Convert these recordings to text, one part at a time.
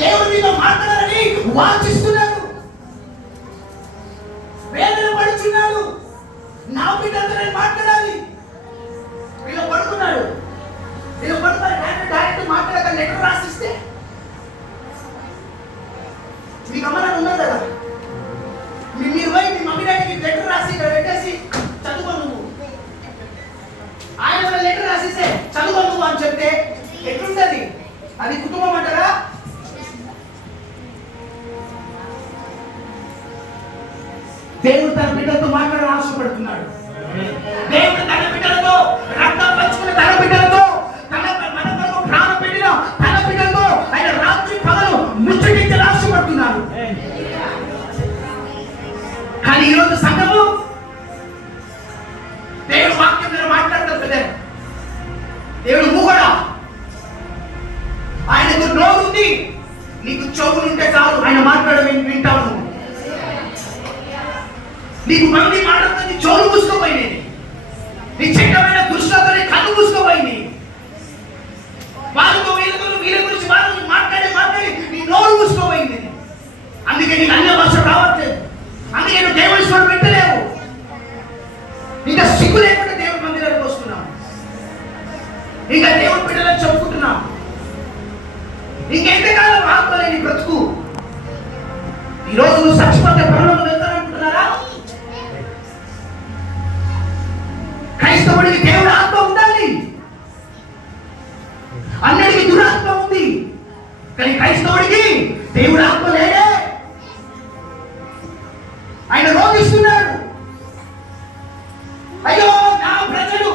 దేవుడు మీతో మాట్లాడాలని వాంఛిస్తున్నాడు, వేదన పడుచున్నాడు. నా బిడ్డలతో నేను మాట్లాడాలి. వీళ్ళు పడుకున్నాడు, డైరెక్ట్ మాట్లాడక లెటర్ రాసిస్తే మీకు అమ్మనాడు ఉన్నారు కదా, మీరు పోయి మీ మమ్మీ డాడీకి లెటర్ రాసి ఇక్కడ పెట్టేసి చదువుకో నువ్వు, ఆయన లెటర్ రాసిస్తే చదువుకో నువ్వు అని చెప్తే ఎట్లుంటది? అది కుటుంబం అంటారా? దేవుడు తన బిడ్డలతో మాట్లాడాలని ఆశపడుతున్నాడు. దేవుడు తన బిడ్డలతో, రక్తం పంచుకున్న తన బిడ్డలతో, మన కొరకు ప్రాణం పెట్టిన తన బిడ్డలతో ఆయన రాత్రి పగలు ముచ్చటించాలని ఆశపడుతున్నాడు. కానీ ఈరోజు సంఘము దేవుడు వాక్యం మీద మాట్లాడతారు కదా, దేవుడు మూగడా? ఆయనకు నోరు ఉంది, నీకు చెవులుంటే చాలు ఆయన మాట్లాడడం వింటావు. నీకు మంది మాటలతో నీ చెవులు మూసుకోపోయినాయి, నీ చెడ్డమైన దృష్టితో నీ కళ్ళు మూసుకోపోయినాయి. వాళ్ళతో వీళ్ళ గురించి వాళ్ళు మాట్లాడి నీ నోరు మూసుకోపోయింది. అందుకే నీకు అన్య భాష రావట్లేదు, అందుకే నువ్వు దేవుని స్వరం పెట్టలేవు. ఇంకా సిగ్గు లేకుండా దేవుడి మందిరానికి వస్తున్నావు, ఇంకా దేవుడి బిడ్డలని చెప్పుకుంటున్నావు. ఇంకెంతకాలం ఆత్మలేని బ్రతుకు? ఈరోజు నువ్వు చచ్చిపోతే పరలోకం వెళ్తానంటున్నారా? క్రైస్తవుడికి దేవుడు ఆత్మ ఉండాలి, అన్నిటికీ దురాత్మ ఉంది, కానీ క్రైస్తవుడికి దేవుడు ఆత్మ లేదే. ఆయన రోగిస్తున్నాడు. అయ్యో నా ప్రజలు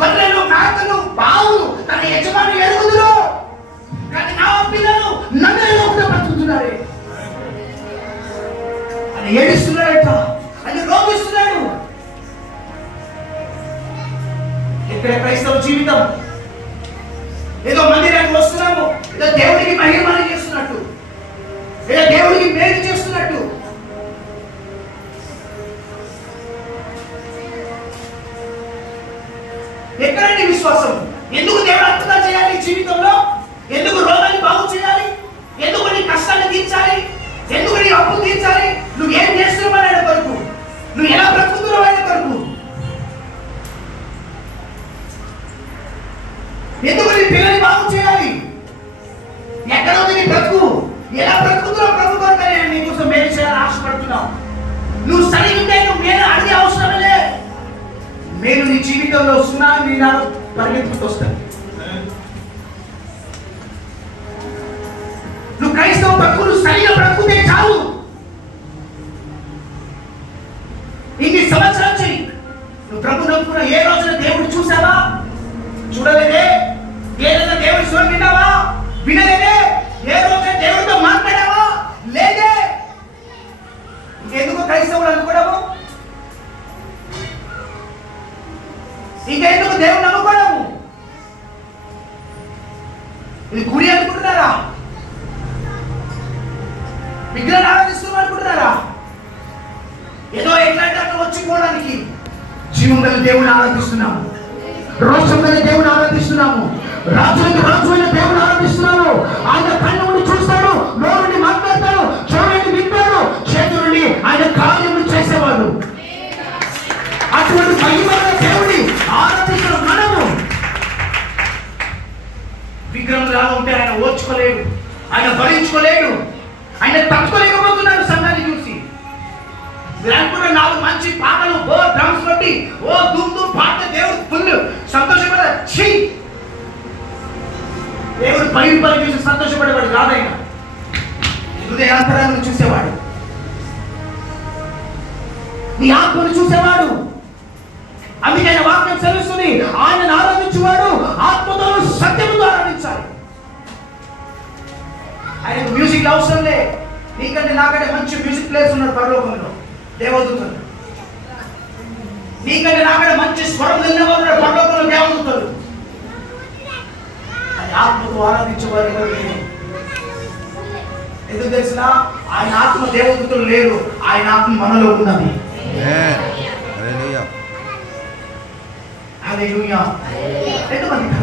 గొర్రెలు, మేకలు, బావులు తన యజమాని ఎరుగుదురు, కానీ నా పిల్లలు నన్ను బ్రతుకుతున్నారే అని ఏడుస్తున్నాడట. అని రోగిస్తున్నాడు. ఇక్కడ క్రైస్తవ జీవితం ఏదో మందిరానికి వస్తున్నాము, ఏదో దేవుడికి మహిమని చేస్తున్నట్టు, ఏదో దేవుడికి మేలు చేస్తున్నట్టు. ఎక్కడండి విశ్వాసం? ఎందుకు దేవుడు అద్భుతాలు చేయాలి జీవితంలో? ఎందుకు రోగాన్ని బాగు చేయాలి? ఎందుకు నీ కష్టాన్ని తీర్చాలి? ఎందుకు నీ అప్పు తీర్చాలి? నువ్వు ఏం చేస్తున్నావు ఆయన కొరకు, నువ్వు ఎలా బ్రతుకుతున్నావు ఆయన కొరకు, ఎందుకు నీ పిల్లల్ని బాగు చేయాలి? ఎక్కడ ఉంది నీ బ్రతుకు? ఎలా బ్రతుకుతున్నావు ప్రభు కొరకు? నేను నీకోసం మేలు చేయాలని ఆశపడుతున్నావు. నువ్వు సరిగ్గా ఉంటే నువ్వు మేలు అడిగే అవసరం లే. మేలు నీ జీవితంలో సునామీ పరిగెత్తుకుంటూ వస్తాను. నువ్వు క్రైస్తవ బ్రతుకులు సరిగా బ్రతుకుతే చాలు. ఇన్ని సంవత్సరాలు చెయ్యి. నువ్వు ప్రభు నమ్ముకున్న ఏ రోజున దేవుడు చూసావా? చూడలేదే. ఏదైనా దేవుడి స్వరం విన్నావా? వినలేదే. ఏ రోజున దేవుడితో మాట్లాడావా? లేదే. ఇంకెందుకు క్రైస్తవులు అనుకోవడము? ఇంకెందుకు దేవుడు నమ్ముకోవడము? ఇది గుడి అనుకుంటున్నారా? విగ్రహాలు ఆరాధిస్తున్నాం అనుకుంటున్నారా? ఏదో ఎట్లాంటి అట్లా వచ్చిపోవడానికి. జీవం గల దేవుని ఆరాధిస్తున్నాము, రోషం గల దేవుని ఆరాధిస్తున్నాము, రాజులకు రాజువైన దేవుని ఆరాధిస్తున్నాము. ఆయన కన్ను నుండి చూస్తాడు, నోరు నుండి మాట్లాడతాడు, చెవుని వింటాడు, చేతుల నుండి ఆయన కార్యములు చేసేవాడు. అటువంటి మహిమగల దేవుని ఆరాధించిన మనము విగ్రహం లాగా ఉంటే ఆయన ఓర్చుకోలేడు, ఆయన భరించుకోలేడు, ఆయన తట్టుకోలేకపోతున్నాడు. సంఘాన్ని చూసి లేకుండా 4 మంచి పాటలు, ఓ డ్రమ్స్ కొట్టి, ఓ దుమ్ము పాట, దేవుడు ఫుల్ సంతోషపడ. దేవుడు పని చూసి సంతోషపడేవాడు కాదైనా, హృదయాంతరాలను చూసేవాడు, నీ ఆత్మను చూసేవాడు. అందుకే ఆయన వాక్యం సెలవుస్తుంది, ఆయనను ఆరాధించేవాడు ఆత్మతో సత్యముతో ఆరాధించాలి. ఆయనకు మ్యూజిక్ అవసరం లే. నీకంటే నాకంటే మంచి మ్యూజిక్ ప్లేయర్స్ ఉన్నారు పరలోకంలో, దేవదూతలు. నీకంటే నాకంటే మంచి స్వరం తెలియవారు ఉన్నారు పరలోకంలో, దేవదూతలు. అది ఆత్మతో ఆరాధించేవారు ఎవరు లేరు. ఎందుకు తెలిసిన? ఆయన ఆత్మ దేవదూతలు లేరు, ఆయన ఆత్మ మనలో ఉన్నది. హల్లెలూయా. ఎందుకంటే